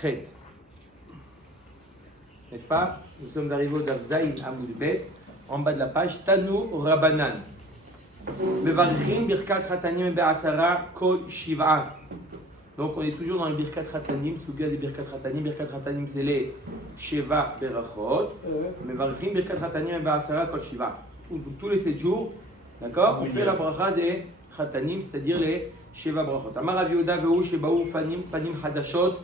Chet. N'est-ce pas? Nous sommes arrivés au Daf Zayin Amoud Bet, en bas de la page, Tanu Rabanan. Mevarchim Birkat Khatanim Be'asara Kol Shiva. Donc on est toujours dans le Birkat Khatanim, Souga des Birkat Khatanim. Birkat Khatanim c'est les Sheva Berachot. Mevarchim Birkat Khatanim Be'asara Kol Shiva. Tous les 7 jours, d'accord, on fait la bracha des Khatanim, c'est-à-dire les Sheva Brachot. Amar Rav Yehuda Ve'u Shebaou Panim Hadashot.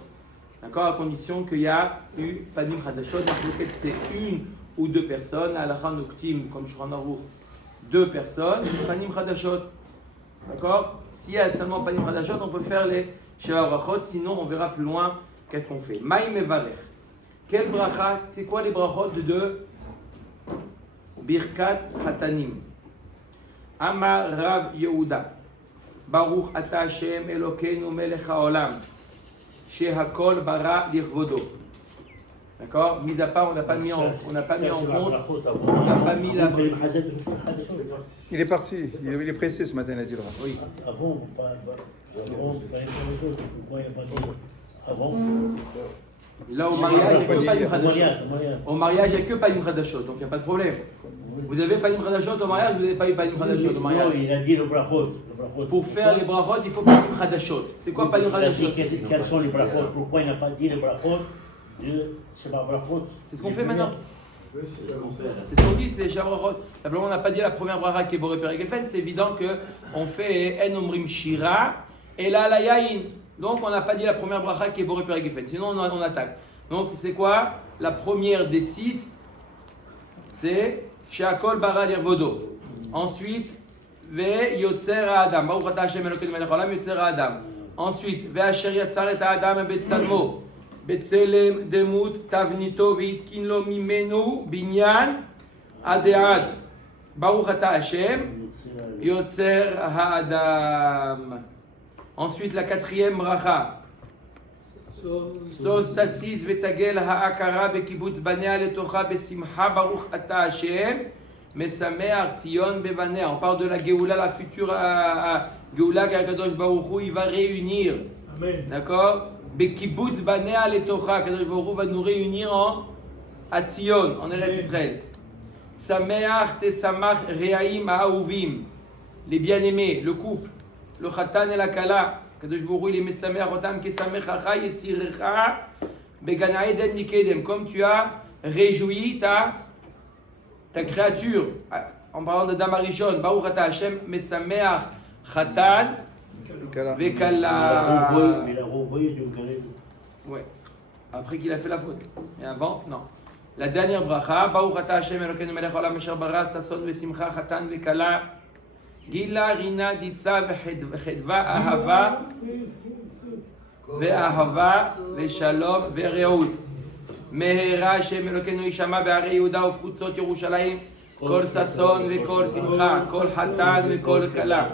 D'accord, à condition qu'il y a eu Panim Hadashot, donc c'est une ou deux personnes, à la fin Nuktim, comme Shulchan Aruch, 2 personnes, Panim Hadashot. D'accord? S'il y a seulement Panim Hadashot, on peut faire les Sheva Brachot, sinon on verra plus loin qu'est-ce qu'on fait. Maïm Evarech. Quel bracha? C'est quoi les brachot de Birkat Khatanim? Amar Rav Yehuda. Baruch ata Hashem Elokeinu melech haolam. Shehakol bara lirvodo. D'accord? Mis à part, on n'a pas mis en compte. On n'a pas mis la. Il est parti. Il est pressé ce matin, il a dit. Oui. Avant, pourquoi il n'a pas dit avant? Là, au mariage, il n'y a que Panim Hadashot. Au mariage, il n'y a que Panim Hadashot, donc il n'y a pas de problème. Vous avez Panim Hadashot au mariage, vous n'avez pas eu Panim Hadashot au mariage. Non, il a dit le brachot. Pour faire les brachot, il faut Panim Hadashot. C'est quoi Panim Hadashot? Quels sont les brachot? Pourquoi il n'a pas dit les brachot de Sheva Brachot? C'est ce qu'on fait maintenant. C'est ce qu'on dit, c'est Sheva Brachot. Simplement, on n'a pas dit la première bracha qui est Boré Perek Geffen. C'est évident qu'on fait En Omrim Shira et là la Yain. Donc, on n'a pas dit la première bracha qui est Boré Perek Geffen. Sinon, on attaque. Donc, c'est quoi? La première des 6, c'est Sheakol bara lirvodo. Ensuite, Ve Yotzer Adam. Baruch ata Hashem Elokeinu melech haolam Yotzer Adam. Ensuite, Ve Asher Yatzar et Adam betzalmo. Betzelem demut tavnito veitkin lo mimenu binyan adead. Baruch ata Hashem Yotzer Adam. Ensuite, la 4e bracha. Sos tasis vetagel ha'akara bekibutz banea letocha besimcha baruch ata Hashem mesameach tzion bevanea. On parle de la Géoula, la future Géoula qu'Akadosh Baruch Hu il va réunir. Amen. D'accord? Bekibutz banea letocha. Akadosh Baruch Hu va nous réunir à Tzion, en Eretz Israël. Sameach tesamach re'aim ha'ahuvim. Les bien-aimés, le couple, le Khatan et la Kala. Kadosh Baruch Hu il est mesameach otam kesamechacha yetzirecha began Eden mikedem. Comme tu as réjoui ta créature, en parlant de Adam Arishon, Baruch ata Hashem mesameach Khatan vekala. Il a renvoyé du Galil. Ouais. Après qu'il a fait la faute. Et avant, non. La dernière bracha, Baruch ata Hashem Elokeinu melech haolam asher bara sason vesimcha Khatan vekala. Gila rina ditza vechedva ahava ve'ahava ve'shalom ve'reut mehera Hashem Elokeinu yishama be'arei Yehuda ufrutzot Yerushalayim kol sason ve'kol simcha kol hatan ve'kol kala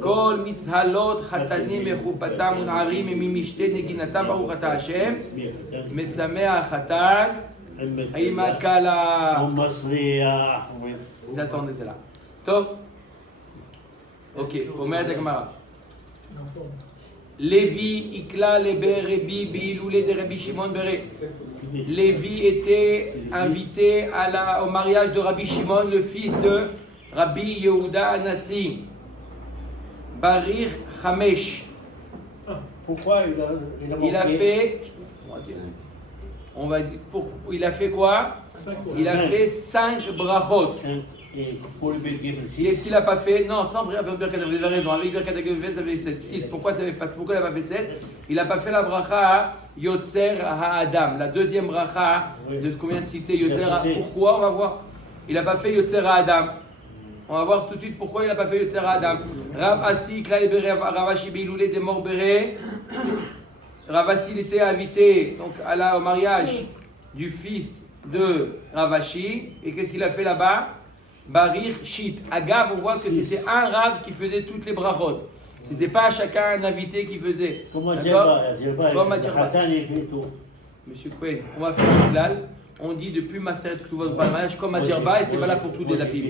kol mitzhalot chatanim mechupatam un'arim mimishte neginatam baruch ata Hashem mesameach chatan עם הכלה. j'attendais cela. טוב. Ok, אומרת הגמרא. Lévi ikla lebe Rebi biloulé de Rabbi Shimon Béré. Lévi était invité au mariage de Rabbi Shimon, le fils de Rabbi Yehuda Anassi. Barir Chamesh. Pourquoi il a fait. On va dire, il a fait quoi? Il a fait 5 brachot. Et pour le Birkat Geffen 6. Qu'est-ce qu'il n'a pas fait? Non, sans Birkat Geffen, vous avez raison. Avec Birkat Geffen, ça fait 7. 6. Pourquoi il n'a pas fait 7? Il n'a pas fait la bracha Yotzer HaAdam. La deuxième bracha de ce qu'on vient de citer. Yotzer Pourquoi? On va voir. Il n'a pas fait Yotzer HaAdam. On va voir tout de suite pourquoi il n'a pas fait Yotzer HaAdam. Rav Assi, Klaïbere, Ravashi, Biloulé, de Morbere. Rav Assi, il était invité donc, au mariage du fils de Ravashi. Et qu'est-ce qu'il a fait là-bas? Barir Shit. À Gav, on voit que c'était un Rav qui faisait toutes les brachot. C'était pas chacun un invité qui faisait. Comment dire pas? Il fait tout. Monsieur Koué, on va faire un klal. On dit depuis Maseret Ketuvot de mariage comme à Djerba et c'est valable pour tous les lapim.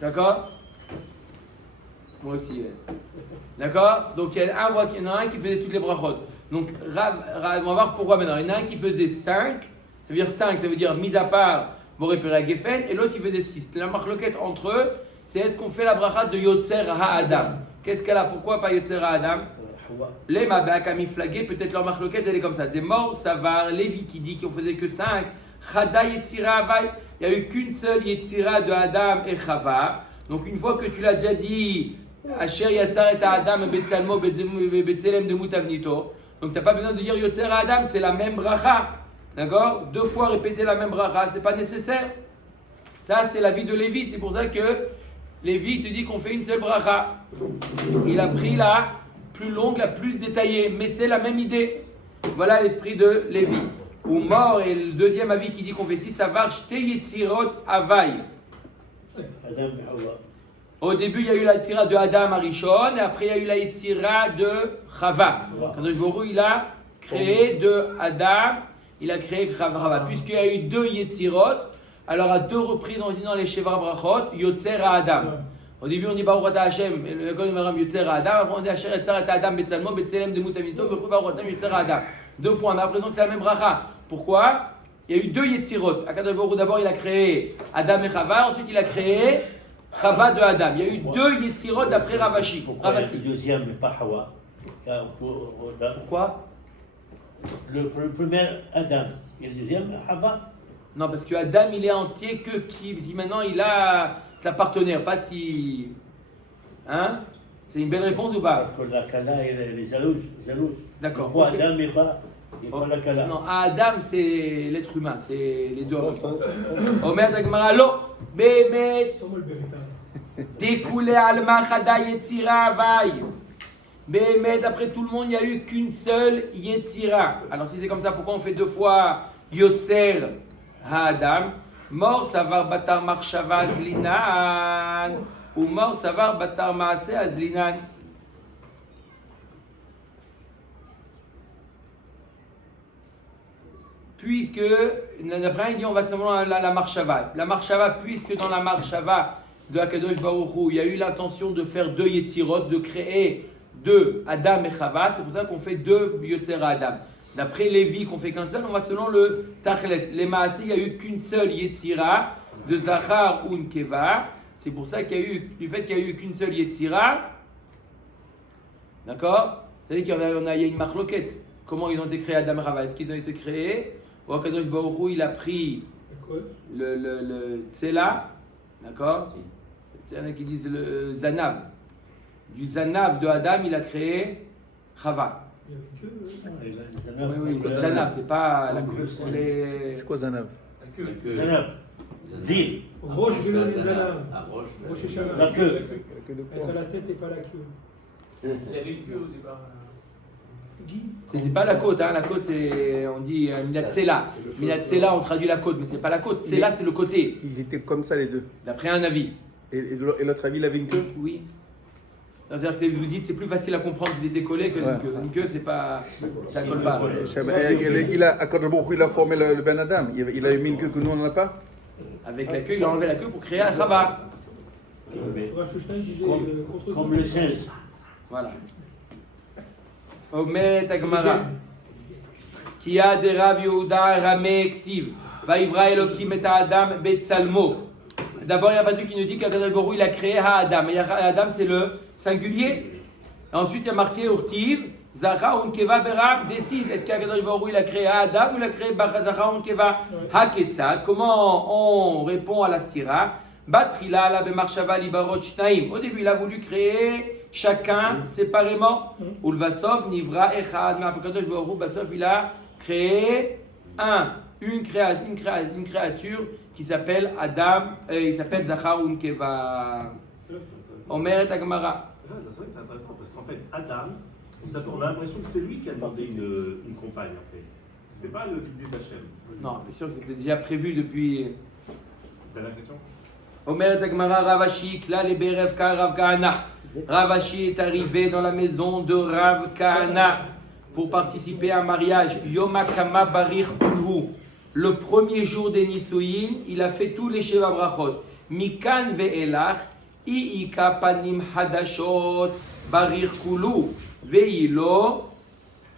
D'accord? Moi aussi. D'accord? Donc il y en a un qui faisait toutes les brachot. Donc, on va voir pourquoi maintenant. Il y en a un qui faisait 5, ça veut dire 5, ça veut dire mis à part Boré à Geffen, et l'autre qui faisait 6. La marloquette entre eux, c'est est-ce qu'on fait la bracha de Yotzer Ha-Adam? Qu'est-ce qu'elle a? Pourquoi pas Yotzer Ha-Adam? Les Mabakami flagués, peut-être leur marloquette, elle est comme ça. Des morts, ça va. Lévi qui dit qu'on faisait que 5. Chada Yetzira Havai. Il n'y a eu qu'une seule Yetzira de Adam et Chava. Donc, une fois que tu l'as déjà dit, Asher Yatzar et Adam, Betsalmo, Betselem de Mutavnito. Donc, tu n'as pas besoin de dire Yotzer Ha-Adam, c'est la même bracha. D'accord? 2 fois répéter la même bracha, c'est pas nécessaire. Ça, c'est la vie de Lévi. C'est pour ça que Lévi te dit qu'on fait une seule bracha. Il a pris la plus longue, la plus détaillée, mais c'est la même idée. Voilà l'esprit de Lévi. Ou mort, et le deuxième avis qui dit qu'on fait 6, ça va Shte Yetzirot Havai. Adam et Hawa. Au début, il y a eu la Yetzira de Adam Arishon, et après, il y a eu la Yetzira de Chava. Quand il a créé de Adam, il a créé Chava. Puisqu'il y a eu 2 Yetzirot, alors à 2 reprises, on dit dans les Sheva Brachot, Yotzer à Adam. Au début, on dit Baruch Ata Hashem, le Kohen Maram Yotzer à Adam, après on dit Asher Yetzar et Adam Betsalmo, Betselem de Mutamito, Baruch Ata Yotzer à Adam. 2 fois, on a l'impression que c'est la même bracha. Pourquoi? Il y a eu 2 Yetzirot. Akadosh Baruch Hu, d'abord, il a créé Adam et Chava, ensuite il a créé Chava de Adam. Il y a eu 2 Yetzirot d'après Ravashi. Pourquoi le deuxième n'est pas Hawa? Pourquoi? Le premier Adam et le deuxième Hawa. Non, parce que Adam, il est entier que si maintenant il a sa partenaire, pas si. Hein? C'est une belle réponse ou pas? Parce que la Kala et les jalouses. D'accord. Une fois Okay. Adam et pas la Kala. Non, Adam, c'est l'être humain, c'est les deux. Omer Dagmara, lo, Bemet, découlé Alma Chada Yetzira Havai. Bemet, après tout le monde, il n'y a eu qu'une seule Yetzira. Alors si c'est comme ça, pourquoi on fait 2 fois Yotzer Ha-Adam? Mort savar batar marshava azlinan, ou mort savar batar maase azlinan. Puisque, d'après il dit on va simplement la marshava. La marshava, puisque dans la marshava de Akadosh Baruch Hu, il y a eu l'intention de faire 2 Yetzirot, de créer 2 Adam et Chava, c'est pour ça qu'on fait 2 Yotzer Adam. D'après Lévi, qu'on fait qu'un seul, on va selon le Tachles. Les Maasé, il n'y a eu qu'une seule Yetzira de Zachar ou Nkeva. C'est pour ça qu'il y a eu, du fait qu'il n'y a eu qu'une seule Yetzira, d'accord? Vous savez qu'il y a une marloquette. Comment ils ont été créés Adam et Chava? Est-ce qu'ils ont été créés? Ou Akadosh Baruch Hu, il a pris le Tsela, d'accord? Il y en a qui disent le Zanav. Du Zanav de Adam, il a créé Chava. Oui, Zanav, c'est pas la queue. C'est quoi Zanav? La queue. Zanav. Zil. Roche veut les Zanav. Roche et Shana. La queue. Être la tête et pas la queue. Il avait une queue au départ. Guy. C'est pas la côte, hein. La côte c'est, on dit Minatsela. Minatsela, on traduit la côte, mais c'est pas la côte. Tsela, c'est le côté. Ils étaient comme ça les deux. D'après un avis. Et l'autre avis, il avait une queue? Oui. C'est-à-dire que vous dites c'est plus facile à comprendre qu'il était collé que une queue, c'est pas, ça colle pas. Il a formé le Ben Adam. Il a mis une queue que nous on n'en a pas. Avec la queue, il a enlevé la queue pour créer un Chava. Rachouchtan disait Comme le 16. Voilà. Omer Tagmara. Qui a des Rav Yehuda Rameh Ktiv. Vaivra Elokim et Adam Betsalmo. D'abord, il y a un passage qui nous dit qu'Akadosh Baruch Hu, il a créé Ha-Adam. Et Ha-Adam, c'est le singulier. Et ensuite, il y a marqué Urtiv, Zacha Unkeva Berab, décide. Est-ce qu'Akadosh Baruch Hu, il a créé Ha-Adam ou il a créé Zacha Unkeva? Ha-Ketzad. Comment on répond à la stira? Batrila la Bemarshava Libarot Shnaim. Au début, il a voulu créer chacun séparément. Ulvasov Nivra Echad. Mais Akadosh Baruch Hu, Basov, il a créé une créature qui s'appelle Adam, il s'appelle Zachar Unkeva. Omer et Agmara. C'est vrai que c'est intéressant parce qu'en fait, Adam, on a l'impression que c'est lui qui a demandé une compagne en fait. C'est pas l'idée d'Hachem. Non, bien sûr que c'était déjà prévu depuis. T'as l'impression? Omer et Agmara, Ravashi, Kla le Berev Ka Rav Kahana. Ravashi est arrivé dans la maison de Rav Kahana pour participer à un mariage. Yom Hakama Barir Kulhu. Le premier jour des Nisuyin, il a fait tous les Sheva Brachot. Mikan ve'elach, i'ika panim hadashot barir kulu, ve'ilo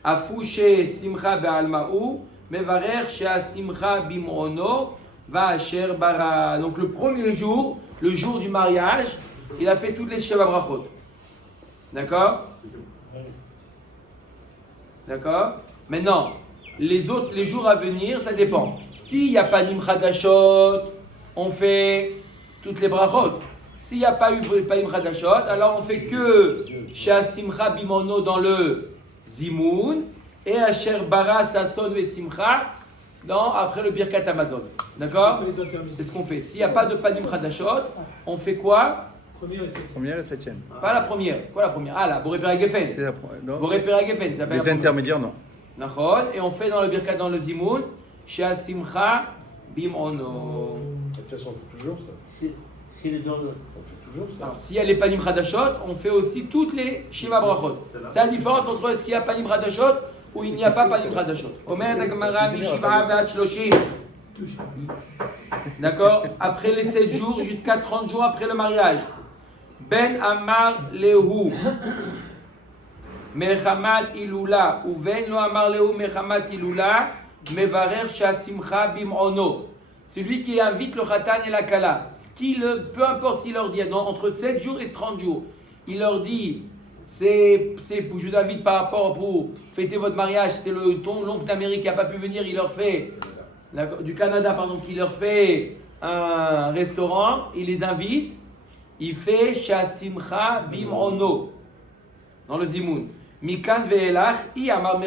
Afouché simcha be'alma'u, mevarer she'asimcha bim'ono, va asher bara. Donc le premier jour, le jour du mariage, il a fait toutes les Sheva Brachot. D'accord? D'accord? Maintenant, les jours à venir, ça dépend. S'il n'y a pas Panim Chadashot, on fait toutes les brachot. S'il n'y a pas eu Panim Chadashot, alors on fait que She'asimcha bimono dans le Zimoun et Asher bara Sasson ve Simcha après le Birkat Amazon. D'accord? Les intermédiaires. C'est ce qu'on fait. S'il n'y a pas de Panim Chadashot, on fait quoi? Première et 7e. Première et 7e. Pas la première. Quoi la première? Ah, la Boré Peragefen. C'est la première. Non. Boré Peragefen, ça s'appelle la Les première. intermédiaires, non. D'accord. Et on fait dans le Birkat, dans le Zimoun, She'asimcha bimono. De toute façon, on fait toujours ça. Si les dons. On fait toujours ça. Alors, s'il y a les Panim Chadashot, on fait aussi toutes les Sheva Brachot. C'est la différence entre est-ce qu'il y a Panim Chadashot ou il n'y a pas Panim Chadashot. Omer Gemara Mishiva Vat Shloshim. D'accord? Après les 7 jours jusqu'à 30 jours après le mariage. Ben Amar Lehu. Mechamat Ilula. Ou Ben Lo Amar Lehu Mechamat Ilula. Mevarer Shasimcha Bim'ono. Celui qui invite le Khatan et la Kala. Peu importe s'il leur dit entre 7 jours et 30 jours, il leur dit je vous invite par rapport pour fêter votre mariage, c'est l'oncle d'Amérique qui n'a pas pu venir, il leur fait du Canada pardon, qui leur fait un restaurant, il les invite, il fait Shasimcha Bim'ono dans le Zimoun. Mikan ve'elach i amar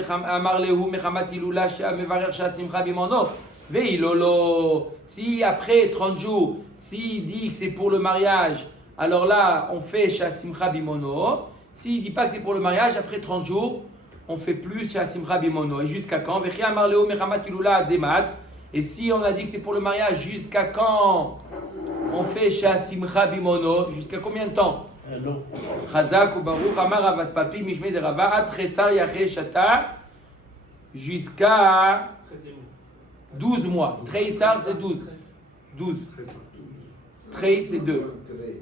lehu mechamat ilula mevarer Shasimcha Bim'ono. Ve'ilolo. Si après 30 jours, s'il dit que c'est pour le mariage, alors là, on fait Shasimcha Bimono. S'il ne dit pas que c'est pour le mariage, après 30 jours, on fait plus Shasimcha Bimono. Et jusqu'à quand? Vechi amar lehu mechamat ilula demad. Et si on a dit que c'est pour le mariage, jusqu'à quand on fait Shasimcha Bimono? Jusqu'à combien de temps? Non. Chazak ou Baruch Amar Avat Papi Mishmei de Rava Atresar Yaché Shata jusqu'à 12 mois. Treisar c'est 12. 12. Trei c'est 2.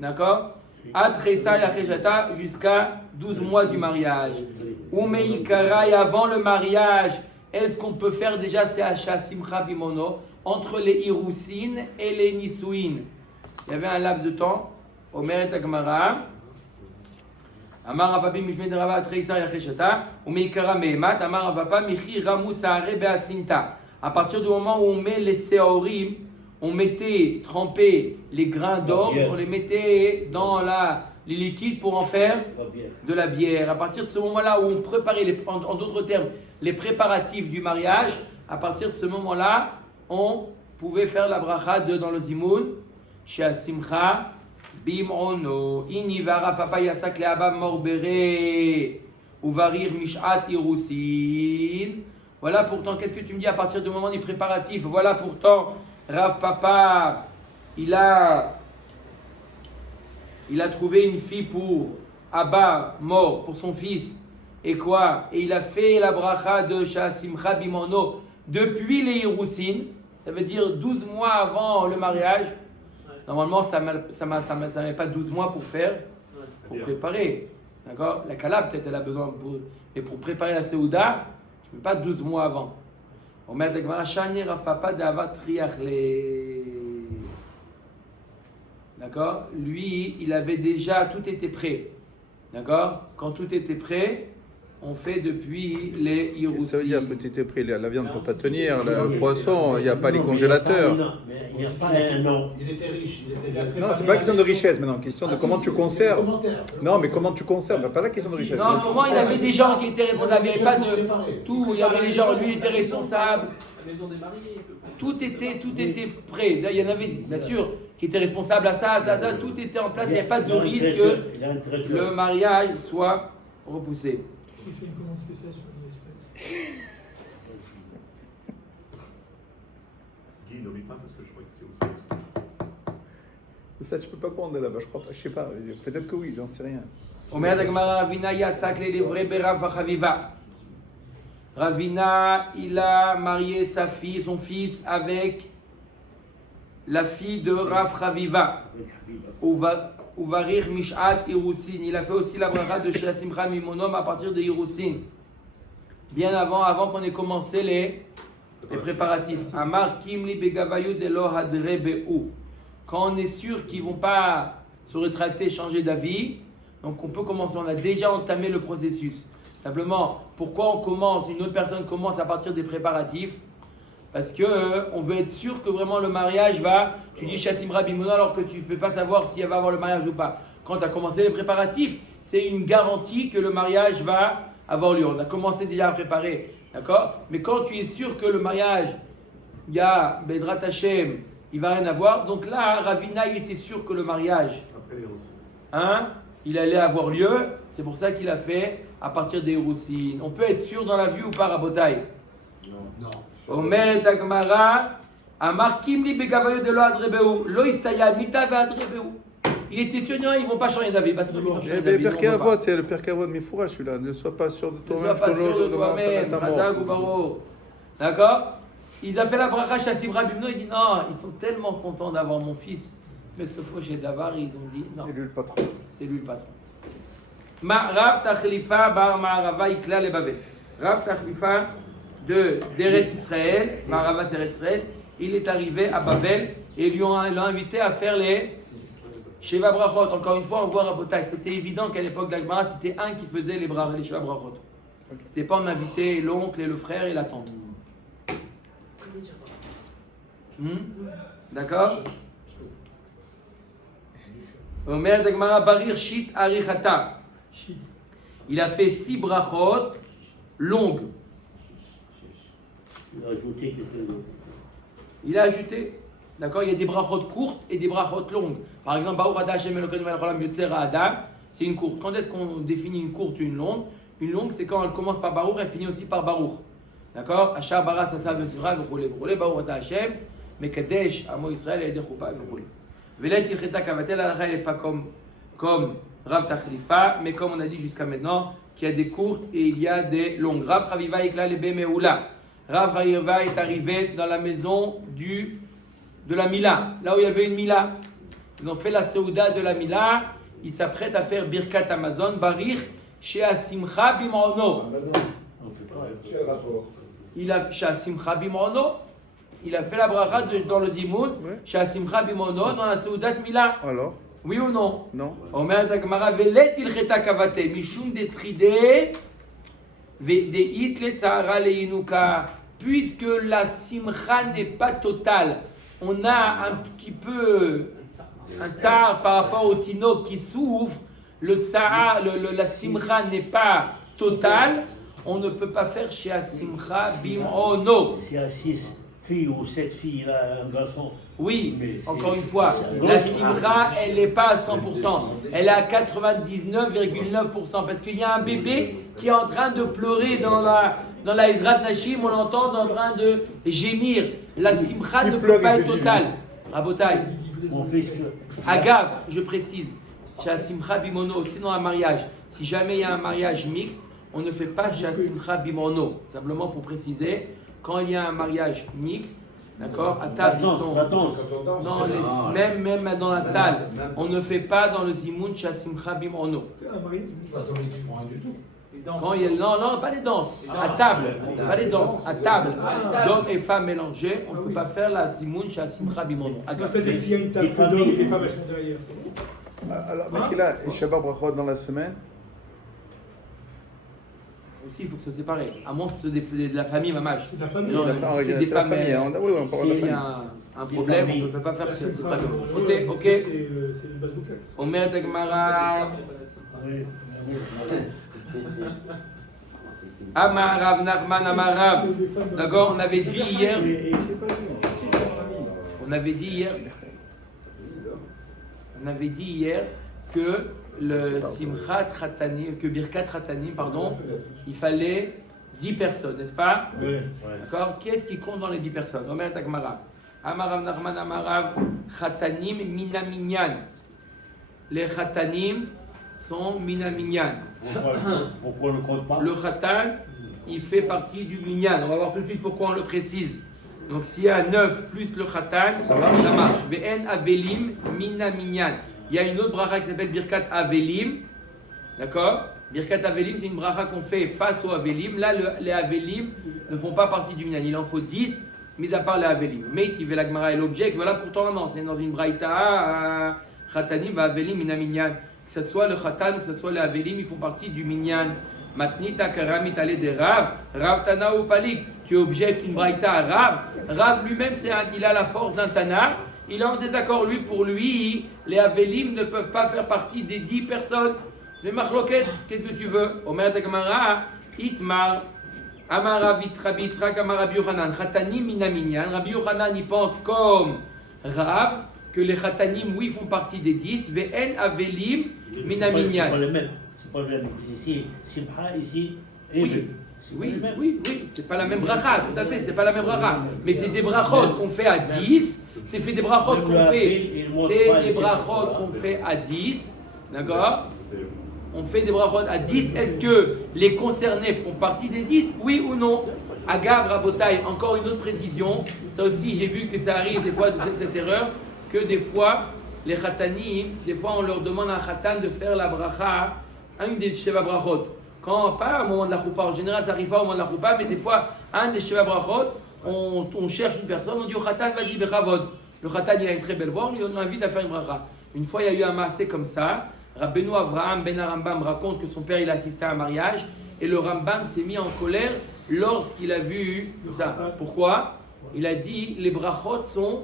D'accord? Atresar Yaché Shata jusqu'à 12 mois du mariage. Umeikara et avant le mariage, est-ce qu'on peut faire déjà Shasimcha Bimono entre les Irousin et les Nisouin? Il y avait un laps de temps. Omer et Agmara. Amar Avapi Mishmei de Rava Treisar Yacheshata, Umeikara Mehemat, Amar Avapa Michi Ramu Saare Beasinta. À partir du moment où on met les Seorim, on mettait tremper les grains d'orge, on les mettait dans les liquides pour en faire de la bière. À partir de ce moment-là où on préparait, en d'autres termes, les préparatifs du mariage, à partir de ce moment-là, on pouvait faire la bracha dans le Zimoun, She'asimcha Bim'ono, inivara papa yasak le'aba morbere, uvarir mishat irusin. Voilà pourtant, qu'est-ce que tu me dis à partir du moment des préparatifs? Voilà pourtant, Rav Papa, il a trouvé une fille pour Abba mort, pour son fils. Et quoi? Et il a fait la bracha de Shasimcha Bim'ono depuis les Irusin, ça veut dire 12 mois avant le mariage. Normalement, ça n'avait pas 12 mois pour faire, pour préparer. D'accord? La Kala, peut-être, elle a besoin, mais pour préparer la Seouda, tu ne peux pas 12 mois avant. On met avec Marachani, Rav Papa, d'Avat Triachle. D'accord? Lui, il avait déjà, tout était prêt. D'accord? Quand tout était prêt, on fait depuis les Iroussi. Ça veut dire que tu étais pris, la viande ne peut pas tenir, le poisson, il n'y a pas les congélateurs. Il n'y a pas un nom. Il était riche. Non, c'est pas une question de richesse maintenant, question de comment tu conserves. Non, mais comment tu conserves, pas la question de richesse. Non, comment il avait des gens qui étaient responsables, il n'y avait pas de tout, il y avait les gens, lui il était responsable. La maison des mariés. Tout était prêt. Il y en avait, bien sûr, qui étaient responsables à ça, tout était en place, il n'y avait pas de risque que le mariage soit repoussé. Il fait une commande spéciale sur une espèce. Guy ne rit pas parce que je crois que c'était aussi. Ça, tu peux pas commander là-bas, je crois pas, je sais pas, peut-être que oui, j'en sais rien. Omer Dagmara Ravina Yasak les vrais Berav Vachaviva. Ravina, il a marié son fils avec la fille de Rav Chaviva. Uvarir Mishat Irusin. Il a fait aussi la bracha de Shasimcha Mimonom à partir de Irusin. bien avant qu'on ait commencé les préparatifs. Amar kimli begavayu de lo hadrebeu. Quand on est sûr qu'ils ne vont pas se rétracter, changer d'avis, donc on peut commencer. On a déjà entamé le processus. Simplement, pourquoi une autre personne commence à partir des préparatifs? Parce qu'on veut être sûr que vraiment le mariage va. Tu dis Chassim Rabbi alors que tu ne peux pas savoir s'il va avoir le mariage ou pas. Quand tu as commencé les préparatifs, c'est une garantie que le mariage va avoir lieu. On a commencé déjà à préparer, d'accord? Mais quand tu es sûr que le mariage, il y a Bedrat Hashem, il ne va rien avoir. Donc là, Ravina, il était sûr que le mariage, il allait avoir lieu. C'est pour ça qu'il a fait à partir des Roussines. On peut être sûr dans la vue ou pas, Rabotai? Non. Omer et Agmara, Amar Kimli Begavayo de lo Adrebeu, lo Istaya Mita ve Adrebeu. Il était sûr, non, ils ne vont pas changer d'avis. Bah, Eh bien, Père Kavod, c'est le Père Kavod Mifoura, celui-là. Ne sois pas sûr de Ne toi-même. sois pas sûr de toi-même, Khazak ou Baro. D'accord? Ils ont fait la bracha Chassim Rabbi Mno, il dit non, ils sont tellement contents d'avoir mon fils. Mais ce faux chez Davar, ils ont dit non. C'est lui le patron. C'est lui le patron. Rav Tachlifa bar Ma'arava Ikla le Babel. Rav Tachlifa d'Eretz Israël, Ma'arava c'est Eretz Israël, il est arrivé à Babel et ils l'ont invité à faire les Sheva Brachot. Encore une fois, on voit Rabotai. C'était évident qu'à l'époque d'Agmara, c'était un qui faisait les Sheva Brachot. C'était pas on invitait l'oncle et le frère et la tante. D'accord? Omer d'Agmara Barir Shit Arichata. Il a fait 6 brachot longues. Il a ajouté. D'accord? Il y a des brachot courtes et des brachot longues. Par exemple, Baruch Ada Hashem Elokeinu melech haolam yotzei Adam, c'est une courte. Quand est-ce qu'on définit une courte ou une longue? Une longue, c'est quand elle commence par Baruch, elle finit aussi par Baruch. D'accord? Asher bara sasa v'sivra v'roulé. Baruch Ada Hashem, Mekadesh Amo Israël et Chuppah v'roulé. Velet ilcheta kavatel alacha, elle n'est pas comme Rav Tachlifa, mais comme on a dit jusqu'à maintenant, qu'il y a des courtes et il y a des longues. Rav Chaviva Ikla le Bemeoula. Rav Chaviva est arrivé dans la maison de la Mila, là où il y avait une Mila. Ils ont fait la Seuda de la Mila. Ils s'apprêtent à faire Birkat Amazon, Barich, chez Asimcha Bim'ono. Il a chez Asimcha Bim'ono. Il a fait la bracha dans le Zimoun, chez Asimcha Bim'ono, dans la Seuda de Mila. Alors? Oui ou non? Non. Omer Dagmara velet ilcheta kavate mishum detride vedeit le tzara leinuka. Puisque la simcha n'est pas totale, on a un petit peu un tsar par rapport au tino qui s'ouvre. Le tsar, la simcha n'est pas totale. On ne peut pas faire chez la simcha bim'ono. S'il y a 6 filles ou 7 filles, là, un garçon. Oui, mais encore une fois, la simcha, elle n'est pas à 100%. Elle est à 99,9%. Parce qu'il y a un bébé qui est en train de pleurer dans la Hidrat Nashim, on l'entend en train de gémir. La simcha ne peut pas être totale. Rabotai. Mon fils que. Agav, je précise, chez la simcha bimono, aussi dans un mariage. Si jamais il y a un mariage mixte, on ne fait pas chez la simcha bimono. Simplement pour préciser, quand il y a un mariage mixte, d'accord, à table, ils sont. Non, même dans la salle, on ne fait pas dans le zimoun chez la simcha bimono. Quand il y a, non, pas les danses, à table, pas les danses, à table, hommes et femmes mélangés, on ne peut pas faire la zimoun chez la simcha bimono. C'est-à-dire s'il y a une table d'hommes et les femmes elles sont derrière, c'est bon? Alors, Mekila et Shabbat Brachot dans la semaine. Aussi, il faut que ce soit séparé. À moins que ce soit de la famille, mamage. C'est de la famille. Non, C'est c'est des la familles. famille, oui, on parle de la S'il y famille. a un problème, on ne peut pas faire que ce soit séparé. Ok. C'est une bazooka. Omer Dagmara. Oui. Amarav, Nachman, Amarav. D'accord, on avait dit hier. On avait dit hier que le Simchat Khatanim, que Birkat Khatanim, pardon, il fallait 10 personnes, n'est-ce pas? Oui. D'accord? Qui est-ce qui compte dans les 10 personnes? Omer Takmara. Amarav Nachman Amarav Khatanim Minaminyan. Les Khatanim sont Minaminyan. Pourquoi on ne compte pas? Le Khatan, il fait partie du Minyan. On va voir tout de suite pourquoi on le précise. Donc s'il y a 9 plus le Khatan, ça marche. Ve'en Avelim Minaminyan. Il y a une autre bracha qui s'appelle Birkat Avelim. D'accord? Birkat Avelim, c'est une bracha qu'on fait face aux Avelim. Là, les Avelim ne font pas partie du Minyan. Il en faut 10, mis à part les Avelim. Mais Tivé la Gemara et l'objet, voilà pourtant non, c'est dans une braïta, Khatanim va Avelim mina Minyan. Que ce soit le Khatan ou que ce soit les Avelim, ils font partie du Minyan. Matnita karamit ale de Rav, Rav Tana ou Palik. Tu objectes une braïta à Rav. Rav lui-même, il a la force d'un Tana. Il est en désaccord, pour lui, les Avelim ne peuvent pas faire partie des 10 personnes. Les Machloket, qu'est-ce que tu veux? Omer Tagamara, Itmar, Amara Rabbi Yitzhak, Amar Rabbi Yochanan, Khatanim Minaminyan. Rabbi Yochanan, il pense comme Rav, que les Khatanim, oui, font partie des 10. Ve'en Avelim Minaminyan. C'est pas le même. C'est pas le même. Ici, Simcha, ici, Evel. Oui, c'est pas la même bracha, tout à fait, c'est pas la même bracha. Mais c'est des brachot qu'on fait à 10, c'est fait des brachot qu'on fait, c'est des brachot qu'on fait à 10, d'accord? On fait des brachot à 10, est-ce que les concernés font partie des 10, oui ou non? Agav, Rabotai, encore une autre précision, ça aussi j'ai vu que ça arrive des fois de cette erreur, que des fois, les khatanim, des fois on leur demande à un khatan de faire la bracha à une des sheva brachot. Quand, pas au moment de la choupa, en général ça arrive pas au moment de la choupa, mais des fois, un des sheva brachot, on cherche une personne, on dit au khatan, vas-y, bechavod. Le khatan, il a une très belle voix, on l'invite à faire une bracha. Une fois, il y a eu un massé comme ça, Rabbeinu Avraham ben Arambam raconte que son père, il a assisté à un mariage, et le Rambam s'est mis en colère lorsqu'il a vu ça. Pourquoi? Il a dit, les brachot sont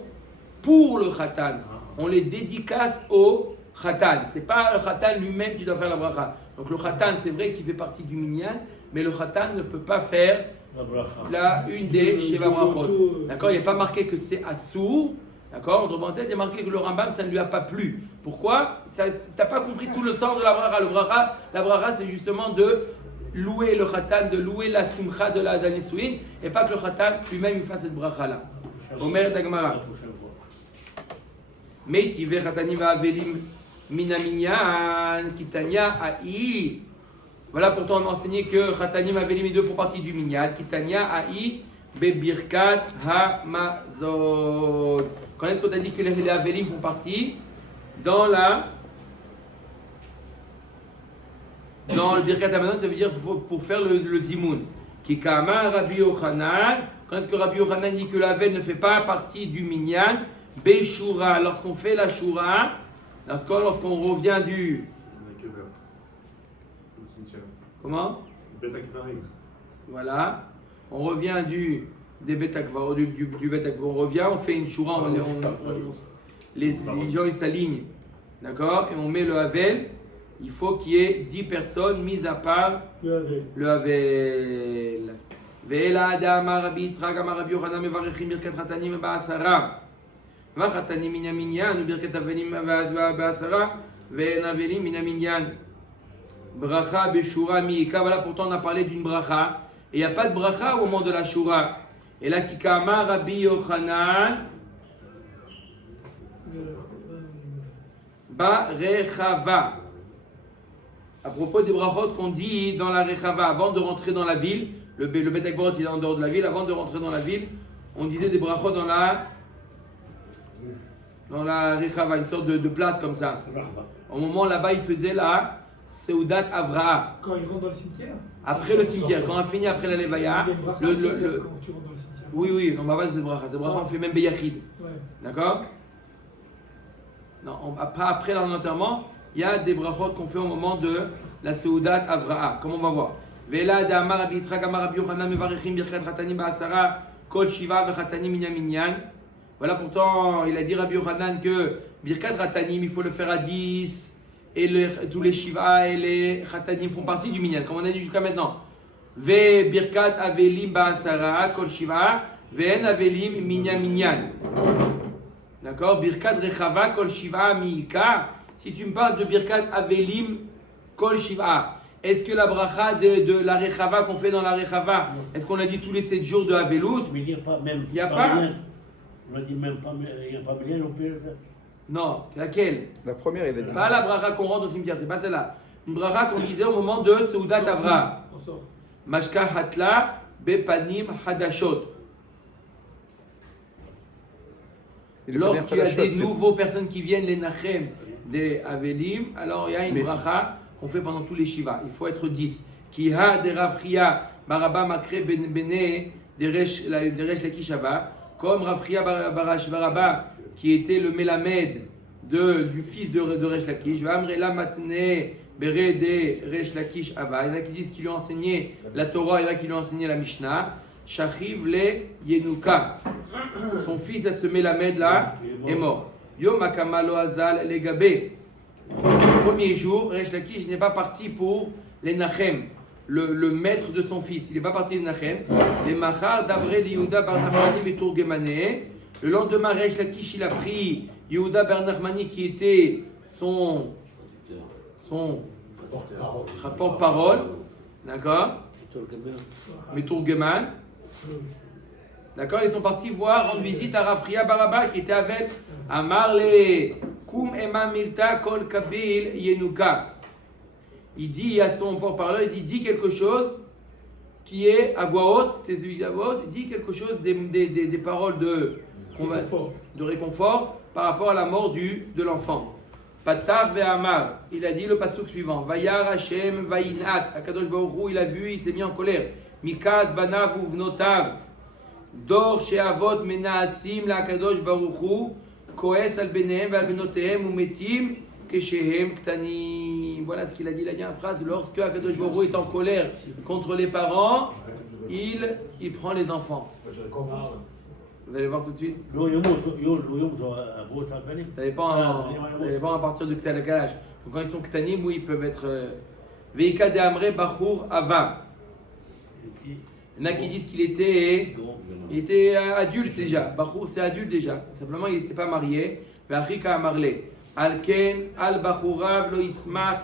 pour le khatan. On les dédicace au khatan. C'est pas le khatan lui-même qui doit faire la bracha. Donc le khatan, c'est vrai qu'il fait partie du minyan, mais le khatan ne peut pas faire une des sheva brachot. D'accord? Il n'est pas marqué que c'est assour. D'accord? Entre parenthèses, il y a marqué que le Rambam, ça ne lui a pas plu. Pourquoi? Tu n'as pas compris tout le sens de la bracha. La bracha, c'est justement de louer le khatan, de louer la simcha de la Danisouin, et pas que le khatan lui-même il fasse cette bracha-là. Omer Dagmara. Mais tu veux khatanim va avelim minaminyan kitania ai. Voilà pourtant on m'a enseigné que khatanim avelim les deux font partie du minyan. Kitania ai bebirkat hamazon. Quand est-ce qu'on a dit que les avelim font partie? Dans le birkat hamazon, ça veut dire pour faire le zimoun. Kikama Rabbi Yochanan. Quand est-ce que Rabbi Yochanan dit que la veille ne fait pas partie du minyan? Beshura, lorsqu'on fait la shura, lorsqu'on revient du. Comment? Voilà. On revient des Betakvar, du Betakvar. On revient, on fait une shura, les gens ils s'alignent. D'accord? Et on met le Havel. Il faut qu'il y ait 10 personnes mises à part le Havel. Ve'ela Adama Rabbi Yitzhak Amar Rabbi Yochanan mevarechim birkat khatanim ba'asara. V'chatanim min haminyan u'birkat avelim ba'asara ve'en avelim min haminyan. Bracha beshura mi'ika. Voilà, pourtant on a parlé d'une bracha. Et il n'y a pas de bracha au moment de la shura. Et là, Kikama Rabbi Yochanan Barechava. À propos des brachot qu'on dit dans la Rechava, avant de rentrer dans la ville, le Beth Akbarot il est en dehors de la ville, avant de rentrer dans la ville, on disait des brachot dans la Rechava, une sorte de place comme ça. Au moment là-bas, il faisait la Seudat Avraa. Quand il rentre dans le cimetière? Après le cimetière, quand on a fini après la Levaya, Quand tu rentres dans le cimetière. oui, on va pas de bracha. Ces bracha, on fait même Beyachid. Ouais. D'accord? Non, après l'enterrement, il y a des brachot qu'on fait au moment de la Seudat Avraa. Comme on va voir. Vela de Amar Rabbi Yitzhak Amar Rabbi Yochanan mevarechim birkat khatanim ba'asara kol shiva v'chatanim min haminyan. Voilà pourtant, il a dit Rabbi Yochanan que birkat khatanim, il faut le faire à 10 et tous les shiva et les khatanim font partie du minyan, comme on a dit jusqu'à maintenant. Ve birkat avelim ba'asara kol shiva ve'en avelim minyan. D'accord? Birkat rechava kol shiva mi'ika. Si tu me parles de birkat avelim kol shiva, est-ce que la bracha de la rechava qu'on fait dans la rechava, est-ce qu'on a dit tous les 7 jours de avelut? Mais il n'y a pas même. Il n'y a pas? On a dit même pas, il n'y a pas million, on peut le faire. Non, laquelle? La première, il a dit. Pas la bracha qu'on rentre au cimetière, c'est pas celle-là. Une bracha qu'on disait au moment de Seudat Avra. On sort. Mashka hatla bepanim hadashot. Lorsqu'il y a des nouveaux personnes qui viennent, les nachem des avelim, alors il y a une bracha qu'on fait pendant tous les Shiva. Il faut être 10. Ki ha de Rafria baraba makre bene de Resh Lakish Abba, comme Rafria baraba qui était le Melamed du fils de Resh Lakish. Vamrela matne bere de Resh Lakish Abba. Il y en a qui disent qu'il lui a enseigné la Torah, il y en a qui lui a enseigné la Mishnah. Shachiv le Yenuka. Son fils à ce Melamed là est mort. Yom Akamalo Azal le Gabé. Le premier jour, Resh Lakish n'est pas parti pour les Nachem, le maître de son fils. Il n'est pas parti les Nachem. Les Machar d'Avré de Yehuda Bar Nachmani Betour Gemané. Le lendemain, Resh Lakish il a pris Yehuda Bar Nachmani qui était son porte-parole. D'accord? Betour Geman. D'accord, ils sont partis rendre visite à Rafria Baraba qui était avec Amarle Kum Ema Milta Kol Kabil Yenuka. Il dit à son porte-parole, il dit quelque chose qui est à voix haute, c'est celui à voix haute, il dit quelque chose des paroles de réconfort par rapport à la mort de l'enfant. Patar ve'amar, il a dit le pasuk suivant, Vayar Hashem Vayinat, Akadosh Baruch Hu, il a vu, il s'est mis en colère. Mikaz banav uvnotav. Dor she'avot menaatzim la'akadosh baruch hu koes al benehem ve'al benotehem umetim keshehem ktanim. Voilà ce qu'il a dit. Il a dit une phrase, lorsque Akadosh baruch hu est en colère contre les parents, il prend les enfants. Vous allez voir tout de suite. Ça dépend à partir de quel âge. Donc quand ils sont ktanim, oui, ils peuvent être veika de amre bachur avam. Il y en a qui disent qu'il était adulte déjà. Bachour, c'est adulte déjà. Simplement, il ne s'est pas marié. Ve'achika amarle. Alken al bachourav lo ismach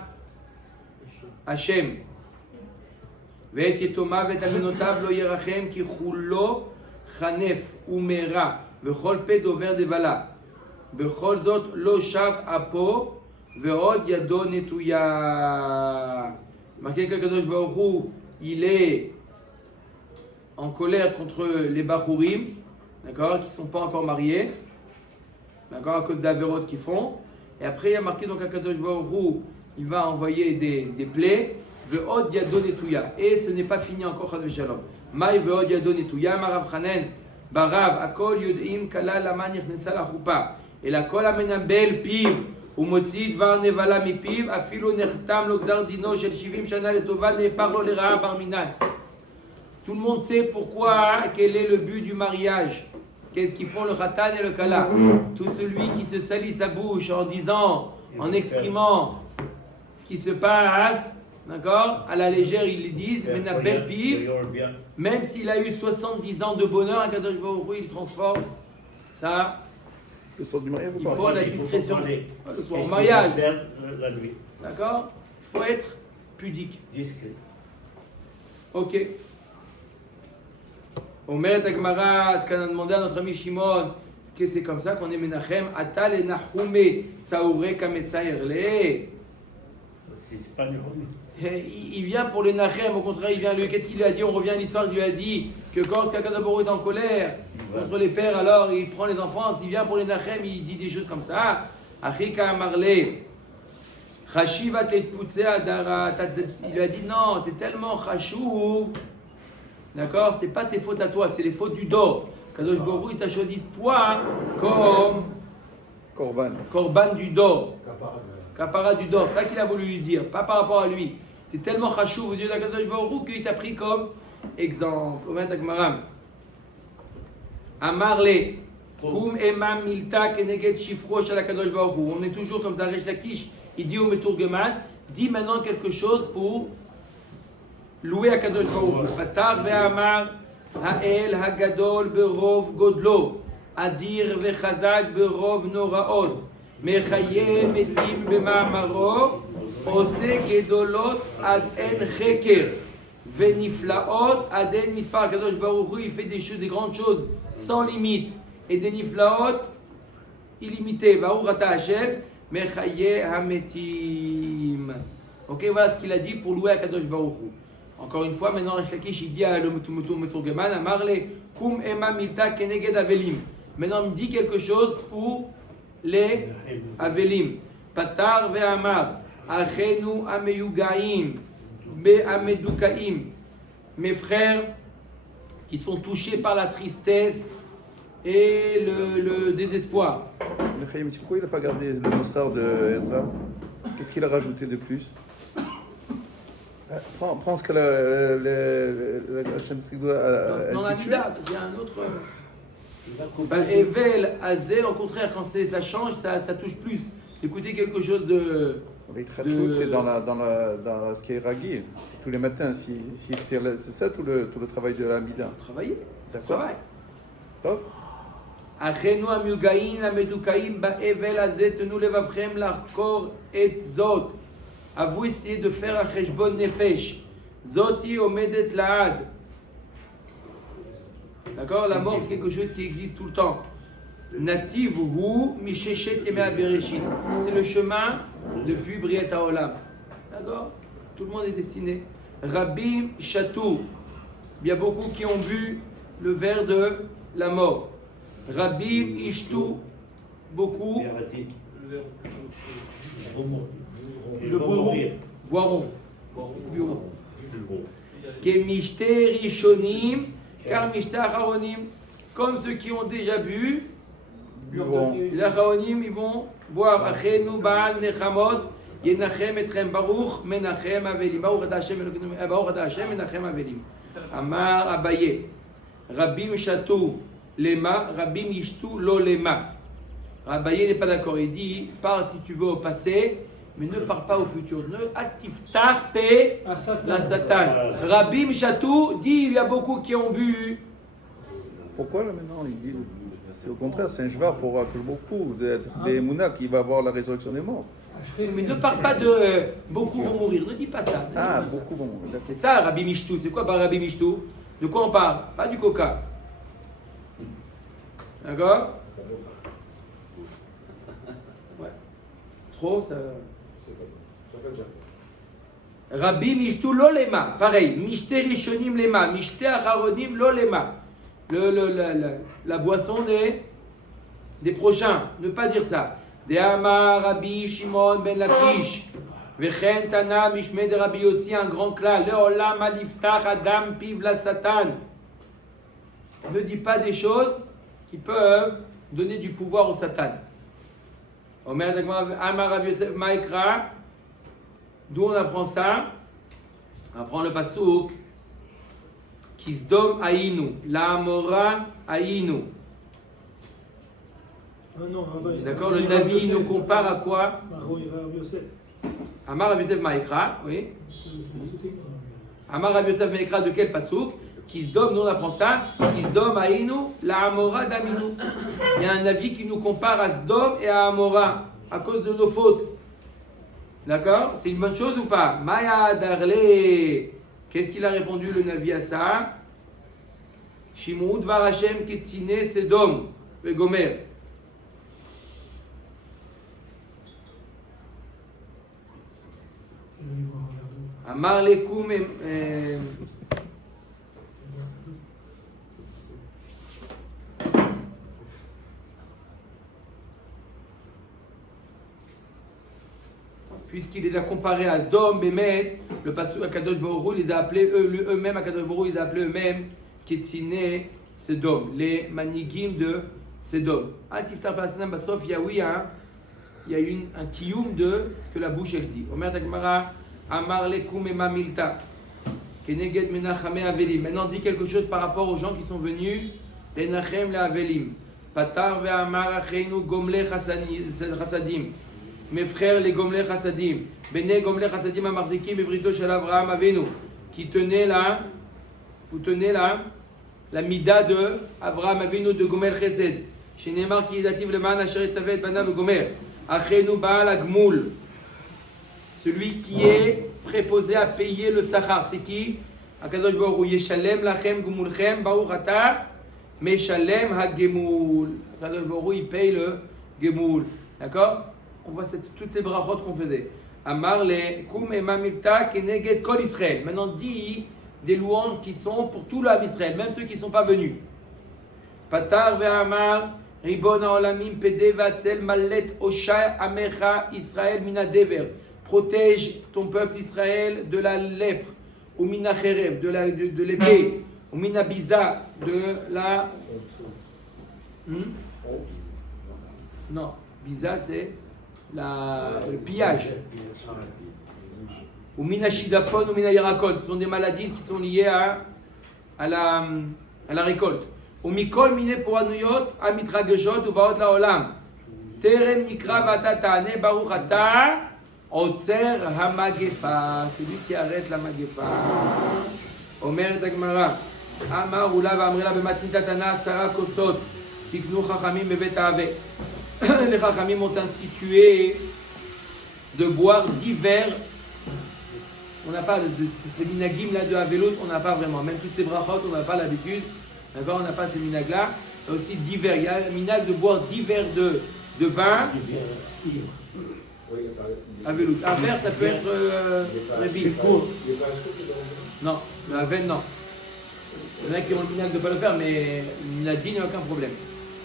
Hashem. Ve'et yetoma ve'et almenotav lo yerachem ki chulo chanef umera ve'chol pe dover devala. Ve'chol zot lo shav apo ve'od yado netuya. Marqué qu'Akadosh Baruch Hu, il est en colère contre les Bachourim, d'accord, qui ne sont pas encore mariés, d'accord, à cause d'Averot qu'ils font. Et après, il y a marqué donc à Kadosh Baruch Hu, il va envoyer des plaies, ve'od yadon etuya. Et ce n'est pas fini encore, Chas v'shalom. Maï ve'od yadon etuya, marav chanen, barav, akol yud'im kala lama nichnesa la chupa. Et la kol amenabel piv, ומוציא דבר נבלה מפיו, אפילו נחתם לו גזר דינו של 70 שנה לטובה, נהפך לו לרעה בר מינן. Tout le monde sait pourquoi, quel est le but du mariage. Qu'est-ce qu'ils font le khatan et le kala. Tout celui qui se salit sa bouche en disant, en exprimant ce qui se passe, d'accord, à la légère ils le disent, mais n'a belle pive, même s'il a eu 70 ans de bonheur, à Kadosh Baruch Hu, il transforme ça. Le sort du mariage ou Il pas? faut la discrétion. Au mariage. La nuit. D'accord? Il faut être pudique. Discret. Ok. Omer Dagmara, ce qu'on a demandé à notre ami Shimon, que c'est comme ça qu'on est Menachem, Atal et Nahume, Saoure Kametzaerle. C'est pas du Il vient pour les Nachem, au contraire, il vient lui. Qu'est-ce qu'il lui a dit? On revient à l'histoire, il lui a dit que quand Akadosh Baruch Hu est en colère contre les pères, alors il prend les enfants. S'il vient pour les Nachem, il dit des choses comme ça. Achika Amarle, Chashivat Letputse Adara. Il lui a dit non, t'es tellement chachou. D'accord? C'est pas tes fautes à toi, c'est les fautes du dor. Kadosh Baruch Hu, il t'a choisi toi comme Korban du dor. Kapara du dor, c'est ça qu'il a voulu lui dire, pas par rapport à lui. C'est tellement chachou aux yeux d'Akadosh Baruch Hu qu'il t'a pris comme exemple. Omet Agmaram. Amarle, Kum Ema Milta Keneged Shifro Shel Akadosh Baruch Hu. On est toujours comme ça, Resh Lakish, il dit au Meturgeman, dis maintenant quelque chose pour louer Akadosh Baruch Hu. Patar ve'amar Ha'el Hagadol berov Godlo, Adir ve'chazak berov Noraot. Mechaye metim b'ma'amaro, ose gedolot ad en cheker, veniflaot ad en mispar. Kadosh Baruch Hu, il fait des grandes choses sans limite et des niflaot illimitées. Baruch ata Hashem, mechaye hametim. Ok, voilà ce qu'il a dit pour louer à Kadosh Baruch Hu. Encore une fois, maintenant Resh Lakish il dit à le Meturgeman, Amarle kum ema milta keneged avelim. Maintenant il me dit quelque chose pour les Avelim. Patar ve'amar, Achenu ameyugaim, be'amedukaim. Mes frères qui sont touchés par la tristesse et le désespoir. Le Chaim, pourquoi il n'a pas gardé le Mossar de Ezra? Qu'est-ce qu'il a rajouté de plus? Prends ce que la chaîne Sigdoula a Dans la institué. Mida, c'est un autre. Evel, Azé, au contraire, quand ça change, ça touche plus. Écoutez quelque chose de. Avec Khatchout, c'est dans ce qui est Ragil. C'est tous les matins. C'est ça tout le travail de la Mida. Travailler. D'accord. Travail. Top. Achenu amiugaim amedukaim ba'evel azé tenu levavchem lachkor et zot. À vous essayer de faire un cheshbon nefesh. Zoti omedet laad. D'accord? La mort, c'est quelque chose qui existe tout le temps. Nativ hu misheshet yemei habereshit. C'est le chemin depuis Briet Haolam. D'accord? Tout le monde est destiné. Rabim shatou. Il y a beaucoup qui ont bu le verre de la mort. Rabim ishtu. Beaucoup Le boiront. Bueront. Kemishte rishonim, car mishte acharonim. Comme ceux qui ont déjà bu, les acharonim, ils vont boire. Achenu baal nechamot, yenachem etchem baruch, menachem avelim. Baruch ata Hashem, menachem avelim. Amar Abaye. Rabim shatu lema, rabim yishtu lo lema. Abaye n'est pas d'accord. Il dit, parle si tu veux au passé, mais ne parle pas au futur. Ne actiftar pe la Satan. Rabim Chatou dit il y a beaucoup qui ont bu. Pourquoi là maintenant il dit, c'est au contraire, c'est un cheval pour beaucoup des Mouna qui va avoir la résurrection des morts. Mais ne parle pas de beaucoup vont mourir. Ne dis pas ça. Ah, beaucoup vont. C'est ça, Rabbi Mishtou. C'est quoi Rabbi Mishtou? De quoi on parle? Pas du coca. D'accord? Ouais. Trop, ça. Rabbi Mishtou Lolema, pareil, Mishte Rishonim Lema, Mishte Acharonim Lolema, la boisson des prochains, ne pas dire ça. De Amar Rabbi Shimon ben Lakish, Vechen Tana Mishme de Rabbi aussi un grand clan, Le Olam Aliftach Adam Piv la Satan. Ne dis pas des choses qui peuvent donner du pouvoir au Satan. Omer Amar Rabbi Yosef Maïkra. D'où on apprend ça? On apprend le pasouk Kisdom Aïnu, la Amora Aïnu. D'accord, le Navi nous compare à quoi? Amar Rabbi Yosef Maïkra, oui. Amar Rabbi Yosef Maïkra de quel pasouk? Kisdom, nous on apprend ça. Kisdom Aïnu, la Amora d'Aminu. Il y a un Navi qui nous compare à Sdom et à Amora à cause de nos fautes. D'accord? C'est une bonne chose ou pas? Maya Darle. Qu'est-ce qu'il a répondu le Navi à ça? Shimon Dvar Hashem Ketsine Sedom Vegomer. Amar Lekum puisqu'il les a comparés à Sdom, Bémet, le passage à Kadosh Baruch Hu, ils a appelé eux-mêmes, à Kadosh Baruch Hu, ils a appelé eux-mêmes Ketsine Sedom, les manigim de Sedom. Al-Tiftar Pasanam Basof, il y a un kiyum de ce que la bouche elle dit. Omer Takmara, Amar Lekum Ema Milta, Keneged Menachame Avelim. Maintenant, on dit quelque chose par rapport aux gens qui sont venus, les Nachem, les Avelim. Patar ve Amar Achenu Gomle Chassadim. Mes frères les Gomle Chassadim, Bene Gomle Chassadim Amarzikim Evrito Shel Avraham Avenu, qui tenait vous tenez la mida de Avraham Avenu de Gomer Chesed, chez Neymar qui dative le man Asher Etzavet Banav Gomer, Achenu Baal Agmoul, celui qui est préposé à payer le Sachar, c'est qui? Akadosh Baruch Hu Yeshalem Lachem Gumulchem Baruch Ata Meshalem HaGemul. Akadosh Baruch Hu il paye le Gemul, d'accord? On voit toutes les brachot qu'on faisait. Amar le kum emamilta keneged kol Israël. Maintenant dit des louanges qui sont pour tout l'âme Israël, même ceux qui ne sont pas venus. Patar ve'amar ribon haolamim pede v'atzel mallet osha amecha Israël mina dever. protège ton peuple Israël de la lèpre, ou mina cherev, de l'épée, ou mina biza, de la... Non, biza c'est le pillage. Ou mina shidafon ou mina yarakon, ce sont des maladies qui sont liées à la récolte. Ou mikol mine poranuyot amitragejot uvaot laolam. Terem nikra vatatane baruch ata otzer hamagefa. C'est lui qui arrête la magefa. Omer Tagmara. Amar ula v'amrila b'matnitatana sara kosot. Tiknu chachamim bevet ave. Les chachamim ont institué de boire divers. On n'a pas ces minagim là de Avelot, on n'a pas vraiment. Même toutes ces brachot, on n'a pas l'habitude. D'accord, on n'a pas ces minags là. Il y a aussi divers. Il y a un minag de boire divers de vin. Avelot. Un verre, ça peut être révi. Non, la veine, non. Il y en a qui ont le minag de ne pas le faire, mais la dit, il n'y a aucun problème.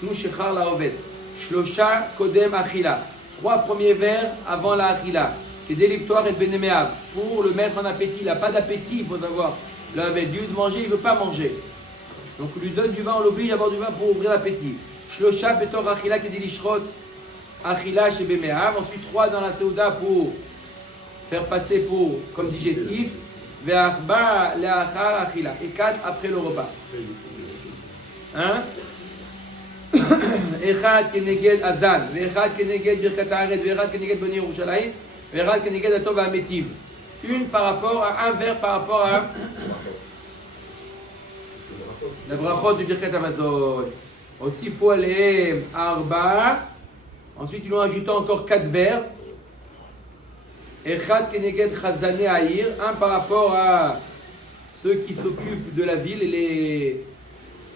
Nous, shechar la oved. Shlosha kodem achila. 3 premiers verres avant la achila. C'est des victoires et de bénéméav. Pour le mettre en appétit. Il n'a pas d'appétit, il faut savoir. Il avait dû manger, il ne veut pas manger. Donc on lui donne du vin, on l'oblige à boire du vin pour ouvrir l'appétit. Shlosha betor achila kedelishrot achila chez béméav. Ensuite 3 dans la seouda pour faire passer pour comme digestif. Ve'arba le'achar achila. Et 4 après le repas. Hein? אחד כנגד אזן, ואחד כנגד ברכת הארץ, ואחד כנגד בני ירושלים, ואחד כנגד הטוב והמיטיב. Une par rapport à un verre par rapport à la brachot du Birkat Hamazon. Aussi, il faut aller à Arba. Ensuite, ils l'ont ajouté encore 4 verres. Echad keneged chazane haïr. Un par rapport à ceux qui s'occupent de la ville et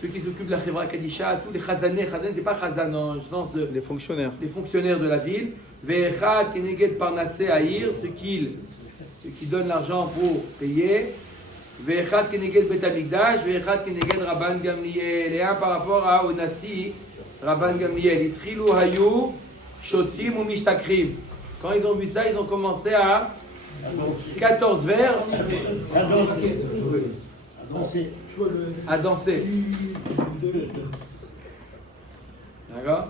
ceux qui s'occupent de la Chevra Kadisha, tous les chazanés. Chazan, c'est pas chazan dans le sens de Les fonctionnaires. les fonctionnaires de la ville. Ve'echad keneged parnasse haïr, ceux qui donnent l'argent pour payer. Ve'echad keneged Bet Hamikdash, ve'echad keneged Rabban Gamliel. Et un par rapport à Onassi, Rabban Gamliel. Itrilou hayu, shotim ou mishtakrim. Quand ils ont vu ça, ils ont commencé à 14 verres à danser. D'accord?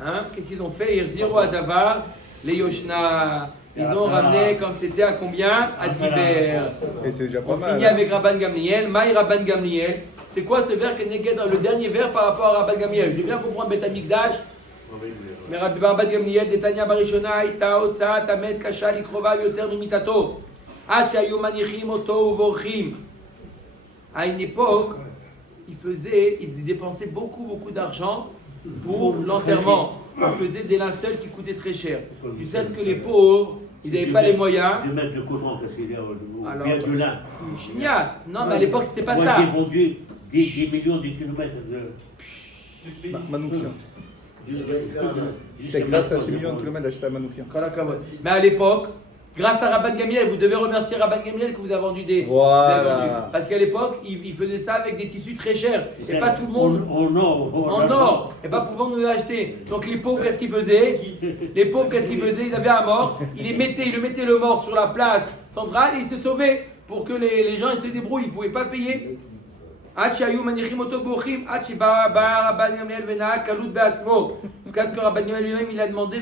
Hein? Qu'est-ce qu'ils ont fait? Ils zéro à Davar, les Yoshna. Ils ont ramené, comme c'était à combien? À 10 verres. Et c'est déjà pas On mal. finit avec Rabban Gamliel. Maï Rabban Gamliel. C'est quoi ce verre Keneged, le dernier verre par rapport à Rabban Gamliel? Je vais bien comprendre Bet Hamikdash. Mais Rabban Gamliel, Detania Barishona, Ita Otsa, Tamed, Kasha, Likrova, Yoter, Mimitato. Ad Shayu Manichim, Oto, Uvochim. À une époque, ils dépensaient beaucoup d'argent pour l'enterrement. Ils faisaient des linceuls qui coûtaient très cher. Tu sais ce que les pauvres, ils n'avaient pas les moyens. De mettre le coton, qu'est-ce qu'il y a au bien du lin. Génial. Non, mais à l'époque, c'était pas Moi, ça. j'ai vendu 10 millions de kilomètres de... Manoukian. Jusqu'à C'est grâce à maintenant, 6 millions de kilomètres d'acheter à Manoukian. Mais à l'époque, grâce à Rabban Gamliel, vous devez remercier Rabban Gamliel que vous avez vendu des. Voilà. Vous avez vendu. Parce qu'à l'époque, il faisait ça avec des tissus très chers. Et pas tout le monde. En or. En or. Et pas pouvant nous l'acheter. Donc les pauvres, qu'est-ce qu'ils faisaient? Les pauvres, qu'est-ce qu'ils faisaient? Ils avaient un mort. Ils le mettaient le mort sur la place centrale et il se sauvait. Pour que les gens ils se débrouillent. Ils ne pouvaient pas payer. Jusqu'à ce que Rabban Gamliel lui-même il a demandé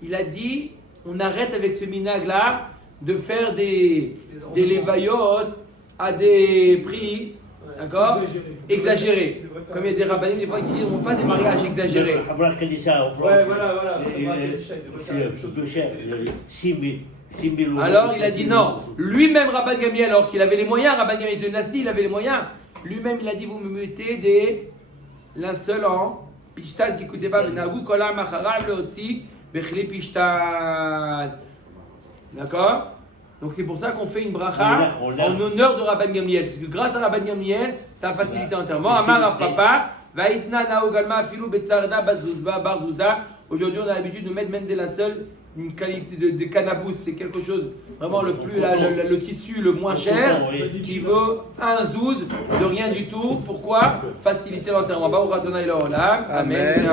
il a dit on arrête avec ce minag là de faire des lévaïot à des prix d'accord exagérés. Comme il y a des rabbinim des fois qui disent on ne pas des mariages exagérés. Abraham Kadisha en France. Ouais, voilà. C'est peu cher. 6 000 euros. Alors il a dit non. Lui-même Rabban Gamliel, alors qu'il avait les moyens, Rabban Gamliel de Nassi, il avait les moyens. Lui-même il a dit vous me mettez des linceuls en pishtan qui coûtaient pas. D'accord? Donc c'est pour ça qu'on fait une bracha en honneur de Rabban Gamliel. Parce que grâce à Rabban Gamliel, ça a facilité l'enterrement. Amar Rav Papa, Vaïtna Naogalma Afilou Betzarda Barzouza. Aujourd'hui on a l'habitude de mettre même des linceuls, une qualité de cannabis, c'est quelque chose vraiment le tissu le moins cher, qui vaut un zouz de rien du tout. Pourquoi? Faciliter l'enterrement. Amen.